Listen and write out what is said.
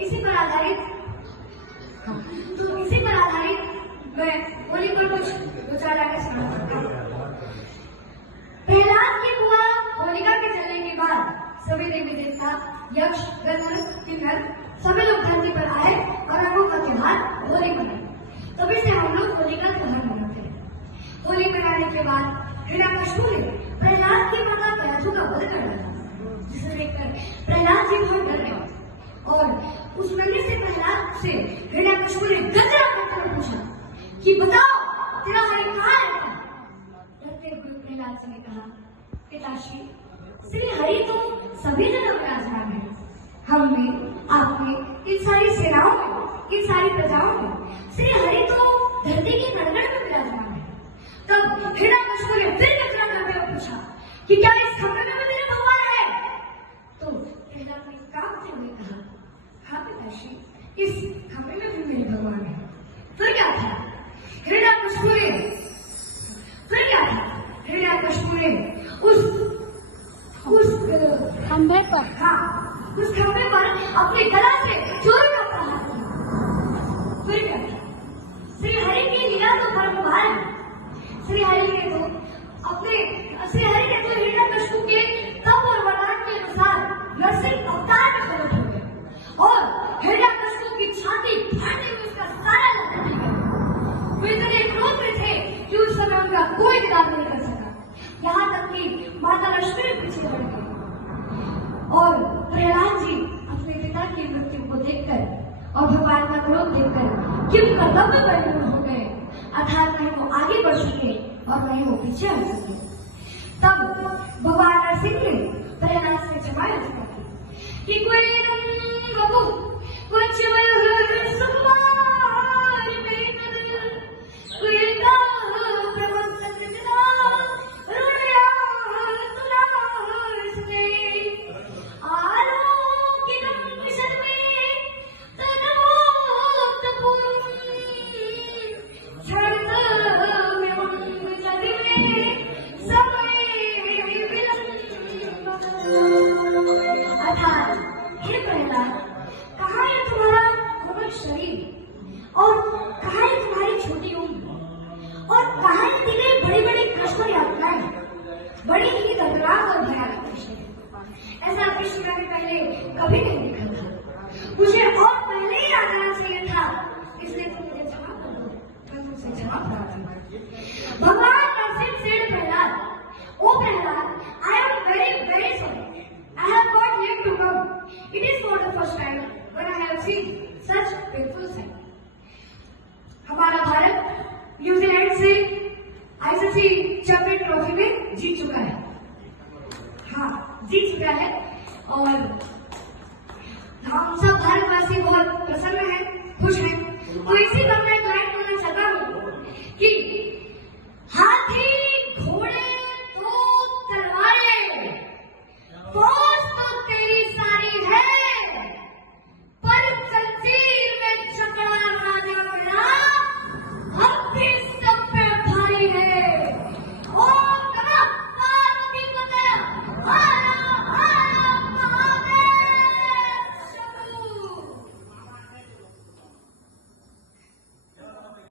इसी पर आधारित मैं होली पर कुछ विचार आगे सुना सकता हूँ। प्रहलाद की बुआ होलिका के जलने के बाद सभी देवी देवता, यक्ष, गंधर्व, किन्नर सभी लोग धरती पर आए और रंगों का त्योहार होली मनाए। तभी से हम लोग होली का त्योहार मनाते हैं। होली मनाने के बाद हिरण्यकशिपु ने प्रहलाद की माता कैथु का वध कर डाला, जिसे देखकर प्रहलाद जी बहुत डर गए और उस नन्हे से प्रहलाद से हिरण्यकशिपु ने गजरा करके पूछा कि बताओ तेरा हरि कहाँ रहता है। डरते हुए प्रहलाद जी ने कहा, पिताश्री, श्री हरि तो सभी जगह विराजमान है। हमने आपने इन सारी सेनाओं में, इन सारी प्रजाओं में श्री हरि तो धरती की कण-कण में विराजमान है। तब हिरण्यकशिपु ने फिर गजरा करके पूछा कि क्या इस खंभे में भी मेरे भगवान है। तो प्रहलाद ने कांपते हुए कहा, हाँ पिताश्री, इस खंभे में भी मेरे भगवान है। फिर क्या था? हिरण्यकशिपु ने उस खंभे पर अपने गला से जोर का प्रहार किया। फिर क्या था? श्री हरि की लीला तो परम्पार है। श्री हरि ने तो हिरण्यकशिपु के तप और वरदान के अनुसार नरसिंह अवतार में प्रकट हो गए और हिरण्यकशिपु की छाती फाड़ते हुए उसका सारा लहू पी गया। वे इतने क्रोध में थे कि उस समय उनका कोई निदान नहीं कर सका। यहाँ तक कि माता लक्ष्मी भी पीछे हट गई और प्रहलाद जी अपने पिता की मृत्यु को देखकर और भगवान का क्रोध देखकर किम कर्तव्य परिपूर्ण हो गए, अर्थात नहीं वो आगे बढ़ सके और नहीं वो पीछे हट सके। तब भगवान नरसिंह ने प्रहलाद से क्षमा याचना की कि कोई प्रभु बड़ी ही दर्दनाक और भयानक विषय है। ऐसा कृष्ण ने पहले कभी नहीं देखा था। मुझे और पहले ही आ जाना चाहिए था, इसलिए तुम मुझे क्षमा कर दो, मैं तुमसे क्षमा प्रार्थना करती हूँ। भगवान Narasimha said Prahlad, O Prahlad, I am very very sorry. I have got yet to come. It is not the first time when I have seen such painful sight. हमारा भारत न्यूजीलैंड से आईसीसी चैंपियन ट्रॉफी में जीत चुका है। हाँ, जीत चुका है और हम सब भारतवासी बहुत प्रसन्न हैं, खुश हैं। तो इसी पर मैं